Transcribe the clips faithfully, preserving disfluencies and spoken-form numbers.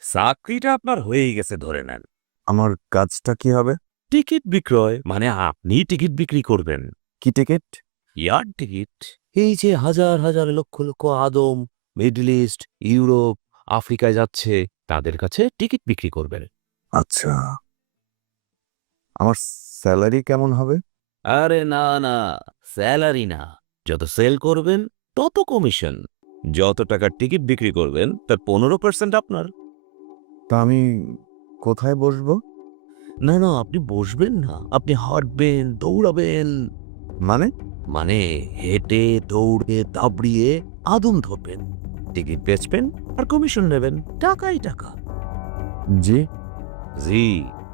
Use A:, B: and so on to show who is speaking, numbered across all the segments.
A: চাকরিটা আপনার হয়েই গেছে ধরে নেন।
B: আমার কাজটা কি হবে?
A: টিকিট বিক্রয়, মানে আপনি টিকিট বিক্রি করবেন।
B: কি টিকিট?
A: Air ticket. এই যে হাজার হাজার লক্ষ লক্ষ আদম মিডল ইস্ট, ইউরোপ, আফ্রিকায় যাচ্ছে, তাদের কাছে টিকিট বিক্রি করবেন।
B: আচ্ছা, আমার স্যালারি কেমন হবে?
A: আরে না না, স্যালারি না, যত সেল করবেন তত কমিশন। যত টাকার টিকিট বিক্রি করবেন তার পনেরো পার্সেন্ট আপনার।
B: তা আমি কোথায় বসবো?
A: না না, আপনি বসবেন না, আপনি হাঁটবেন, দৌড়াবেন।
B: মানে?
A: মানে হেঁটে দৌড়ে দাবড়িয়ে আদম ধরবেন, টিকিট বেচবেন আর কমিশন নেবেন, টাকাই টাকা।
B: জি।
A: জি।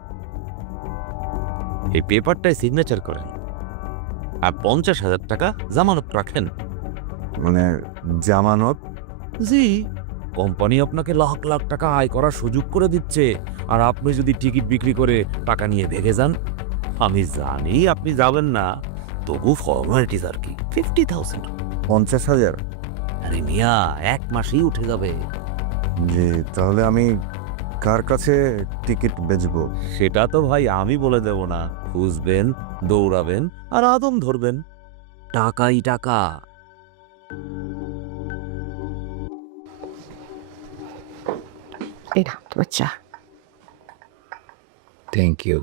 A: এই পেপারটায় সিগনেচার করেন আর পঞ্চাশ হাজার টাকা জামানত রাখেন।
B: মানে জামানত?
A: জি। কোম্পানি আপনাকে লাখ লাখ টাকা আয় করার সুযোগ করে দিচ্ছে, আর আপনি যদি টিকিট বিক্রি করে টাকা নিয়ে ভেগে যান, আমি জানি আপনি যাবেন না, তবু ফর্মালিটিস আর কি। Fifty thousand.
B: পঞ্চাশ হাজার?
A: আরে মিয়া, এক মাসেই উঠে যাবে।
B: জি, তাহলে আমি কার কাছে টিকিট বেচবো?
A: সেটা তো ভাই আমি বলে দেব না। খুঁজবেন, দৌড়াবেন আর আদম ধরবেন, টাকাই টাকা।
C: এই নাও তোমার চা।
D: Thank you.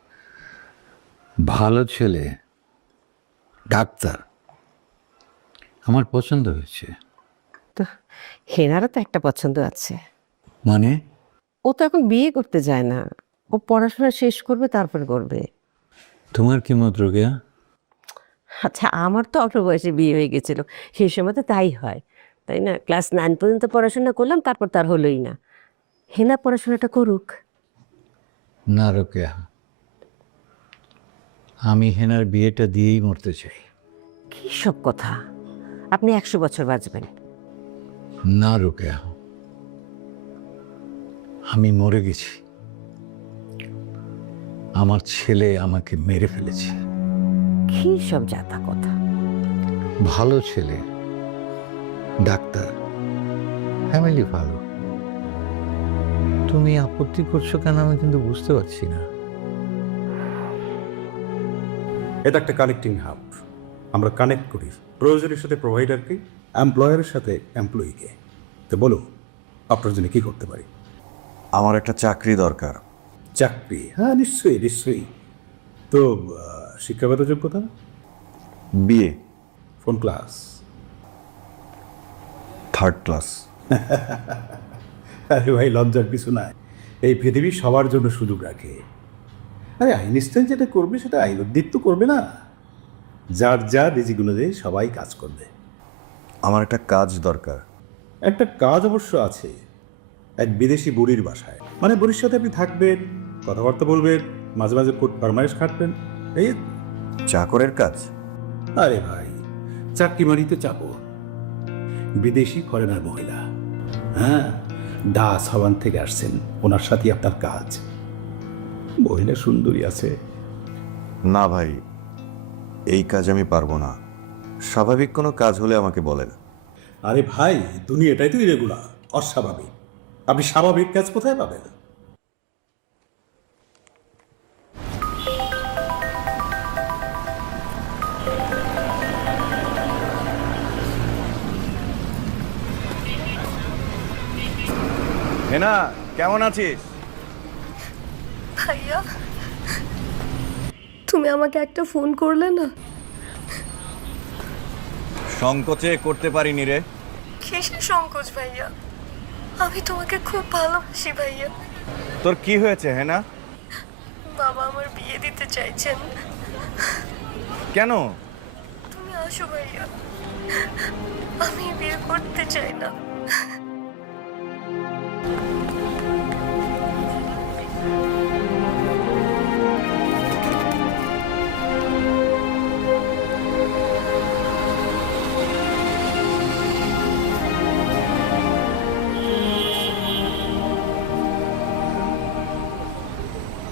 D: ভালো ছেলে, ডাক্তার, আমার পছন্দ হয়েছে।
C: তো হেনারও তো একটা পছন্দ আছে।
D: মানে?
C: ও তো এখন বিয়ে করতে যায় না, ও পড়াশোনা শেষ করবে তারপরে করবে।
D: তোমার কি মত রোকেয়া?
C: আচ্ছা, আমার তো অল্প বয়সে বিয়ে হয়ে গেছিল, সেই সময় তো তাই হয়, তাই না? ক্লাস নাইন পর্যন্ত পড়াশোনা করলাম, তারপর তার হলোই না। হেনা পড়াশোনাটা করুক।
D: না রোকেয়া, আমি হেনার বিয়েটা দিয়েই মরতে চাই।
C: কী সব কথা! আপনি একশো বছর বাঁচবেন।
D: না রোকেয়া, আমি মরে গেছি, আমার ছেলে আমাকে মেরে ফেলেছে।
C: কী সব জাতা কথা!
D: ভালো ছেলে, ডাক্তার, ফ্যামিলি ভালো। তুমি আপত্তি করছো কেন আমি কিন্তু বুঝতে পারছি না।
E: এটা একটা কানেক্টিং হাব। আমরা কানেক্ট করি প্রয়োজনের সাথে প্রোভাইডারকে, এমপ্লয়ারের সাথে এমপ্লয়িকে। তো বলো, আপনার জন্য কী করতে পারি?
B: আমার একটা চাকরি দরকার।
E: চাকরি? হ্যাঁ, নিশ্চয়ই নিশ্চয়ই। তো আহ, শিক্ষাগত যোগ্যতা?
B: বিয়ে।
E: কোন ক্লাস?
B: Third class.
E: আরে ভাই, লজ্জার কিছু নাই। এই পৃথিবী সবার জন্য সুযোগ রাখে। আরে আইনস্টাইন যেটা করবে সেটা আইনউদ্দিত তো করবে না। যার যা রিজিক অনুযায়ী সবাই কাজ করবে।
B: আমার একটা কাজ দরকার।
E: একটা কাজ অবশ্য আছে, এক বিদেশি বুড়ির বাসায়। মানে বুড়ির সাথে আপনি থাকবেন, কথাবার্তা বলবেন, মাঝে মাঝে ফরমাইশ খাটবেন, এই।
B: চাকরের কাজ?
E: আরে ভাই, চাকরি মারিতে চাকর, বিদেশি ফরেনার মহিলা। হ্যাঁ, দাস হাওয়ান থেকে আসছেন, ওনার সাথে আপনার কাজ। মহিলা সুন্দরী আছে।
B: না ভাই, এই কাজ আমি পারবো না। স্বাভাবিক কোনো কাজ হলে আমাকে বলেন।
E: আরে ভাই, দুনিয়াটাই তো ইরেগুলার, অস্বাভাবিক। আপনি স্বাভাবিক কাজ কোথায় পাবেন?
B: হেনা, কেমন আছিস?
F: ভাইয়া, তুমি আমাকে একটা ফোন করলে না?
B: সংকোচে করতে পারিনি রে।
F: কিসের সংকোচ ভাইয়া? আমি তোমাকে খুব ভালোবাসি ভাইয়া।
B: তোর কি হয়েছে হেনা?
F: বাবা আমার বিয়ে দিতে চাইছেন।
B: কেন?
F: তুমি আসো ভাইয়া, আমি বিয়ে করতে চাই না।